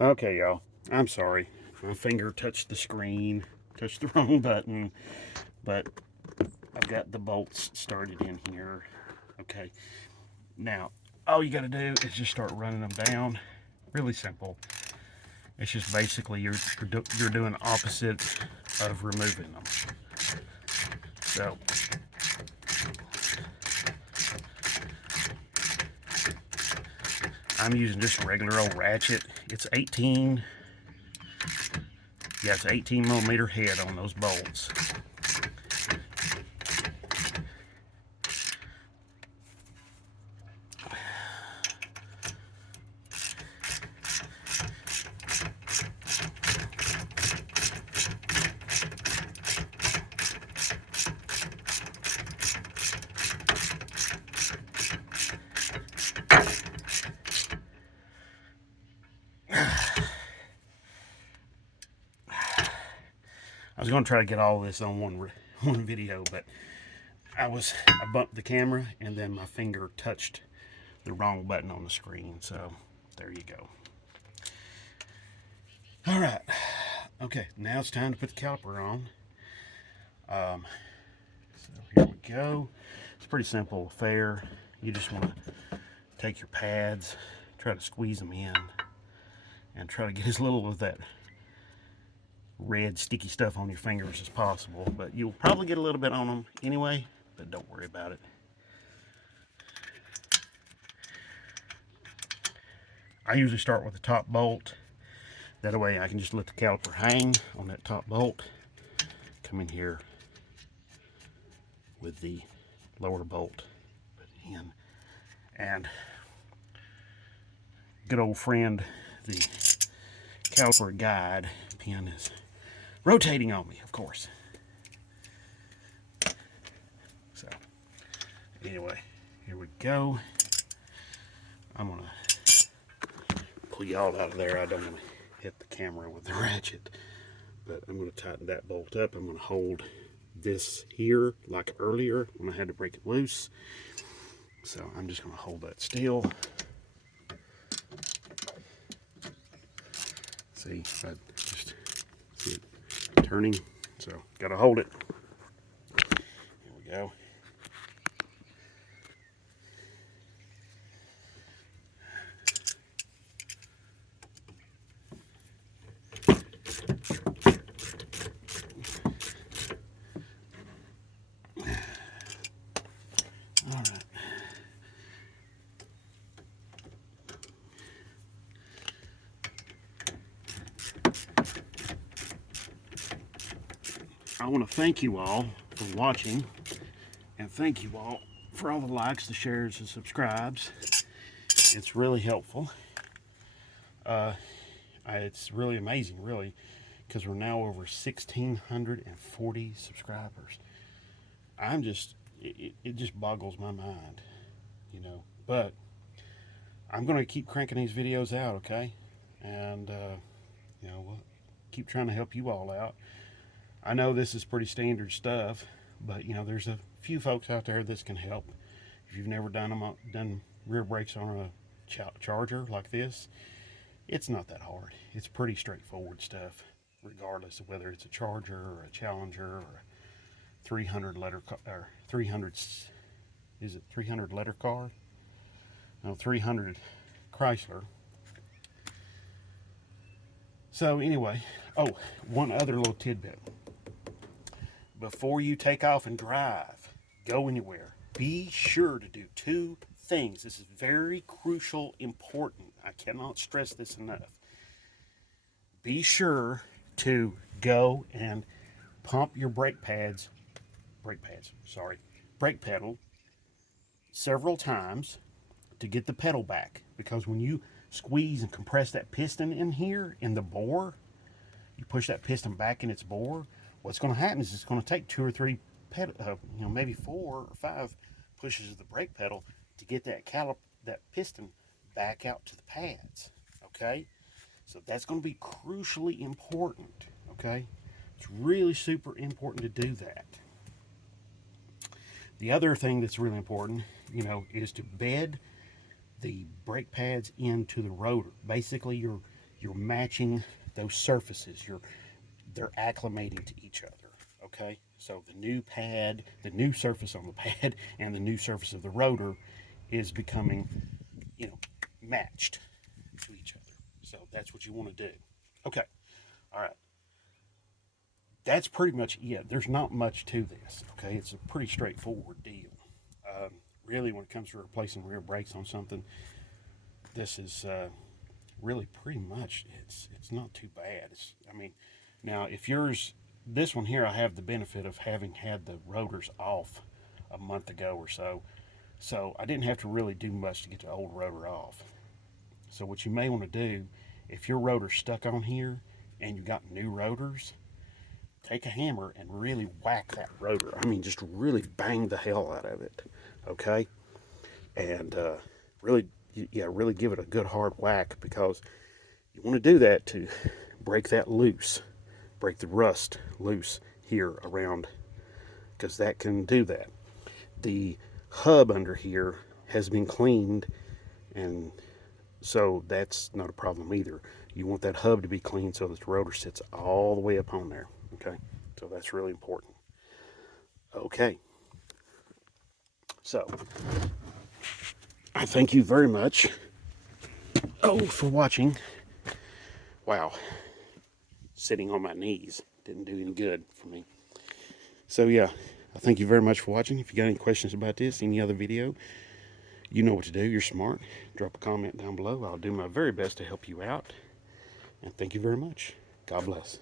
Okay, y'all. I'm sorry. My finger touched the screen, touched the wrong button, but I've got the bolts started in here. Okay. Now, all you got to do is just start running them down. Really simple. It's just basically you're doing opposite of removing them. So I'm using just a regular old ratchet. It's 18. Yeah, it's 18 millimeter head on those bolts. I was going to try to get all of this on one video, but I bumped the camera and then my finger touched the wrong button on the screen. So there you go. All right. Okay, now it's time to put the caliper on. So here we go. It's a pretty simple affair. You just want to take your pads, try to squeeze them in, and try to get as little of that red sticky stuff on your fingers as possible. But you'll probably get a little bit on them anyway, but don't worry about it. I usually start with the top bolt. That way I can just let the caliper hang on that top bolt. Come in here with the lower bolt, put it in, and good old friend, the caliper guide pin is rotating on me, of course. So anyway, here we go. I'm gonna pull y'all out of there. I don't want to hit the camera with the ratchet, but I'm going to tighten that bolt up. I'm going to hold this here like earlier when I had to break it loose. So I'm just going to hold that still. See, I just see it turning. So got to hold it. Here we go. All right. I want to thank you all for watching, and thank you all for all the likes, the shares, and subscribes. It's really helpful. It's really amazing, really, because we're now over 1,640 subscribers. It just boggles my mind, you know. But I'm going to keep cranking these videos out, okay? And, we'll keep trying to help you all out. I know this is pretty standard stuff, but, there's a few folks out there this can help. If you've never done rear brakes on a Charger like this, it's not that hard. It's pretty straightforward stuff, regardless of whether it's a Charger or a Challenger or a 300 letter or 300. Is it 300 letter car? No, 300 Chrysler. So anyway, oh, one other little tidbit. Before you take off and drive, go anywhere, be sure to do two things. This is very crucial, important. I cannot stress this enough. Be sure to go and pump your brake pedal several times to get the pedal back. Because when you squeeze and compress that piston in here in the bore, you push that piston back in its bore, what's going to happen is it's going to take two or three maybe 4 or 5 pushes of the brake pedal to get that piston back out to the pads. Okay, so that's going to be crucially important. Okay, it's really super important to do that. The other thing that's really important, is to bed the brake pads into the rotor. Basically, you're matching those surfaces. They're acclimating to each other. Okay, so the new pad, the new surface on the pad, and the new surface of the rotor is becoming, matched to each other. So that's what you want to do. Okay, all right. That's pretty much it. There's not much to this. Okay, it's a pretty straightforward deal. Really, when it comes to replacing rear brakes on something, this is really pretty much it's not too bad. I mean, now if yours, this one here, I have the benefit of having had the rotors off a month ago or so, so I didn't have to really do much to get the old rotor off. So what you may want to do, if your rotor's stuck on here and you got new rotors, take a hammer and really whack that rotor. I mean, just really bang the hell out of it, okay? And really, yeah, really give it a good hard whack, because you want to do that to break that loose, break the rust loose here around, because that can do that. The hub under here has been cleaned, and so that's not a problem either. You want that hub to be clean so that the rotor sits all the way up on there, okay? So that's really important. Okay. So, I thank you very much, for watching. Wow. Sitting on my knees didn't do any good for me. So yeah, I thank you very much for watching. If you got any questions about this, any other video, you know what to do. You're smart. Drop a comment down below. I'll do my very best to help you out. And thank you very much. God bless.